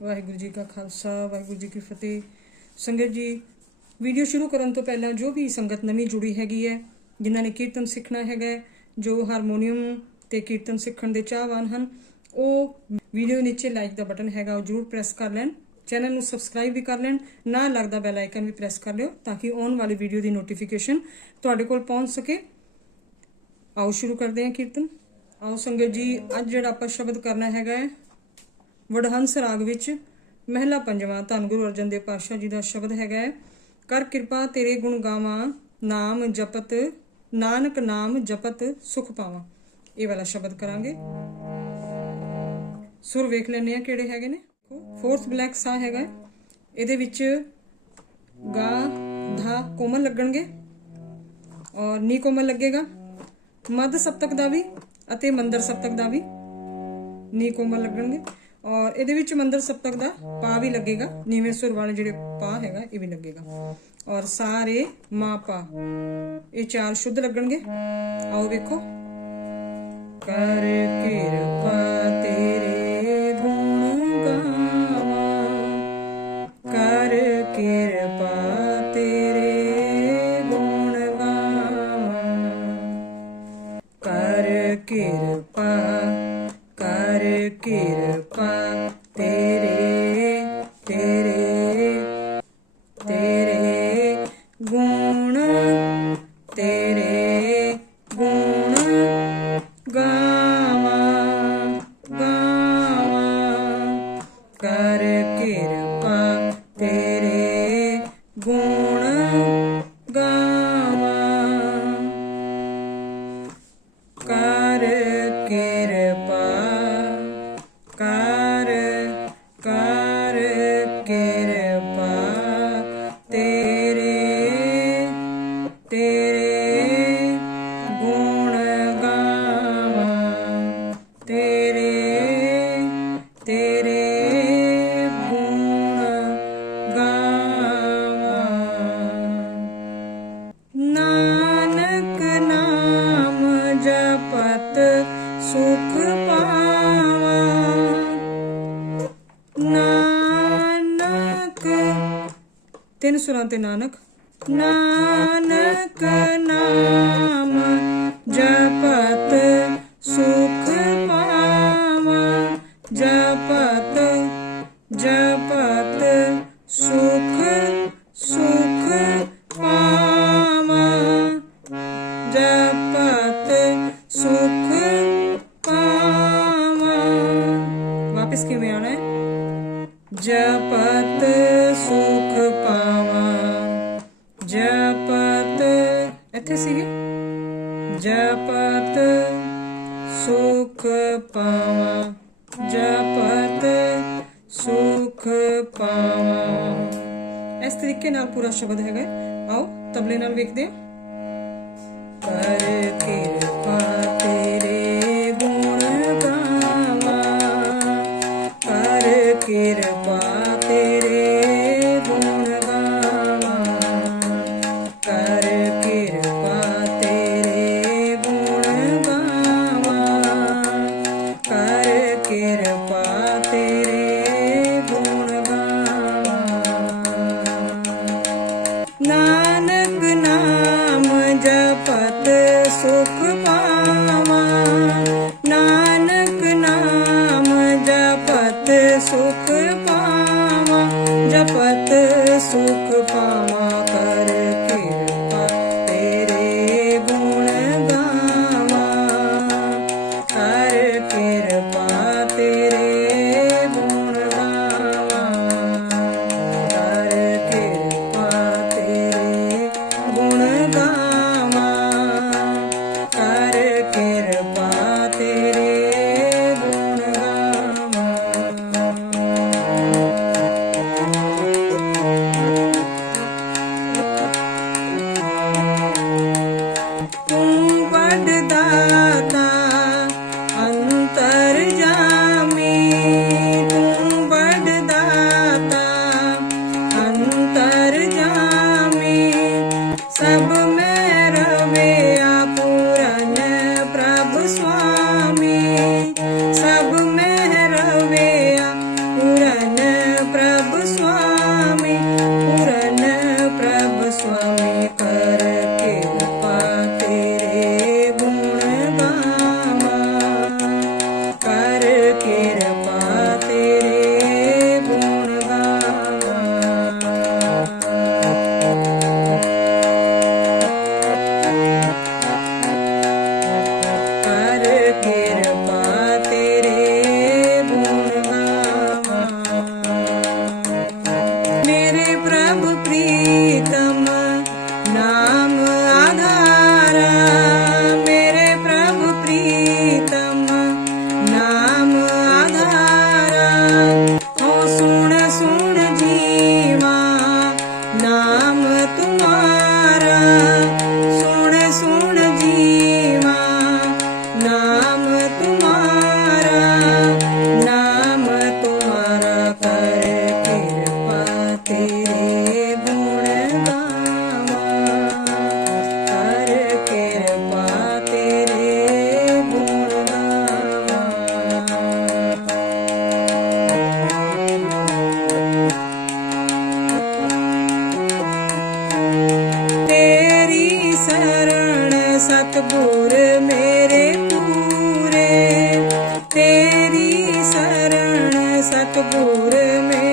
ਵਾਹਿਗੁਰੂ ਜੀ ਕਾ ਖਾਲਸਾ, ਵਾਹਿਗੁਰੂ ਜੀ ਕੀ ਫਤਿਹ। ਸੰਗਤ ਜੀ, ਵੀਡੀਓ ਸ਼ੁਰੂ ਕਰਨ ਤੋਂ ਪਹਿਲਾਂ ਜੋ ਵੀ ਸੰਗਤ ਨਵੀਂ ਜੁੜੀ ਹੈਗੀ ਹੈ, ਜਿਨ੍ਹਾਂ ਨੇ ਕੀਰਤਨ ਸਿੱਖਣਾ ਹੈਗਾ ਜੋ ਹਾਰਮੋਨੀਅਮ ਤੇ ਕੀਰਤਨ ਸਿੱਖਣ ਦੇ ਚਾਹਵਾਨ ਹਨ, ਉਹ ਵੀਡੀਓ ਨੀਚੇ ਲਾਈਕ ਦਾ ਬਟਨ ਹੈਗਾ, ਉਹ ਜਰੂਰ ਪ੍ਰੈਸ ਕਰ ਲੈਣ। ਚੈਨਲ ਨੂੰ ਸਬਸਕ੍ਰਾਈਬ ਵੀ ਕਰ ਲੈਣ ਨਾ ਲੱਗਦਾ ਬੈਲ ਆਈਕਨ ਵੀ ਪ੍ਰੈਸ ਕਰ ਲਿਓ, ਤਾਂ ਕਿ ਆਉਣ ਵਾਲੀ ਵੀਡੀਓ ਦੀ ਨੋਟੀਫਿਕੇਸ਼ਨ ਤੁਹਾਡੇ ਕੋਲ ਪਹੁੰਚ ਸਕੇ। ਆਓ ਸ਼ੁਰੂ ਕਰਦੇ ਹਾਂ ਕੀਰਤਨ। ਆਓ ਸੰਗਤ ਜੀ, ਅੱਜ ਜਿਹੜਾ ਆਪਾਂ ਸ਼ਬਦ ਕਰਨਾ ਹੈਗਾ ਹੈ ਵਡਹੰਸ ਰਾਗ ਵਿੱਚ ਮਹਿਲਾ ਪੰਜਵਾਂ, ਧੰਨ ਗੁਰੂ ਅਰਜਨ ਦੇਵ ਪਾਤਸ਼ਾਹ ਜੀ ਦਾ ਸ਼ਬਦ ਹੈਗਾ ਹੈ, ਕਰ ਕਿਰਪਾ ਤੇਰੇ ਗੁਣ ਗਾਵਾਂ, ਨਾਮ ਜਪਤ, ਨਾਨਕ ਨਾਮ ਜਪਤ ਸੁਖ ਪਾਵਾਂ। ਇਹ ਵਾਲਾ ਸ਼ਬਦ ਕਰਾਂਗੇ। ਸੁਰ ਵੇਖ ਲੈਣੇ ਆ ਕਿਹੜੇ ਹੈਗੇ ਨੇ। ਫੋਰਥ ਬਲੈਕ ਸਾ ਹੈਗਾ ਇਹਦੇ ਵਿੱਚ ਗਾ, ਧਾ, ਕੋਮਲ ਲੱਗਣਗੇ ਔਰ ਨੀ ਕੋਮਲ ਲੱਗੇਗਾ। ਮੱਧ ਸਪਤਕ ਦਾ ਵੀ ਅਤੇ ਮੰਦਰ ਸਪਤਕ ਦਾ ਵੀ ਨੀ ਕੋਮਲ ਲੱਗਣਗੇ। ਔਰ ਇਹਦੇ ਵਿੱਚ ਮੰਦਰ ਸਪਤਕ ਦਾ ਪਾ ਵੀ ਲੱਗੇਗਾ। ਨੀਵੇਂ ਸੁਰ ਵਾਲੇ ਜਿਹੜੇ ਪਾ ਹੈਗਾ, ਇਹ ਵੀ ਲੱਗੇਗਾ। ਔਰ ਸਾਰੇ ਮਾ ਪਾ, ਇਹ ਚਾਰ ਸ਼ੁੱਧ ਲੱਗਣਗੇ। ਆਓ ਵੇਖੋ। ਕਰ ਕਿਰਪਾ ਤੇਰੇ ਤੇਰੇ ਗੁਣ ਗਾਵਾਂ ਤੇਰੇ ਤੇਰੇ ਗੁਣ ਗਾਵਾਂ। ਨਾਨਕ ਨਾਮ ਜਪਤ ਸੁਖ ਪਾਵਾਂ। ਨਾਨਕ ਤਿੰਨ ਸੁਰਾਂ ਤੇ ਨਾਨਕ। ਨਾਨਕ ਨਾਮ ਜਪਤ ਸੁਖ ਪਾਵਾਂ ਜਪਤ ਜਪਤ ਸੁਖ ਸੁਖ ਪਾਵਾਂ ਜਪਤ ਸੁਖ ਪਾਵਾਂ ਵਾਪਸ ਕਿਵੇਂ ਆਣਾ ਹੈ ਜਪਤ ਸੁਖ ਸੁਖ ਪਾਵਾਂ ਜਪਤ ਸੁਖ ਪਾਵਾਂ ਇਸ ਤਰੀਕੇ ਨਾਲ ਪੂਰਾ ਸ਼ਬਦ ਹੈਗਾ ਹੈ। ਆਓ ਤਬਲੇ ਨਾਲ ਵੇਖਦੇ ਹਾਂ ਕਰ ਕਿਰਪਾ ਤੇਰੇ ਗੁਣ ਗਾਵਾਂ ਜਪਤ ਸੁਖ ਪਾਵਾਂ time सतगुर में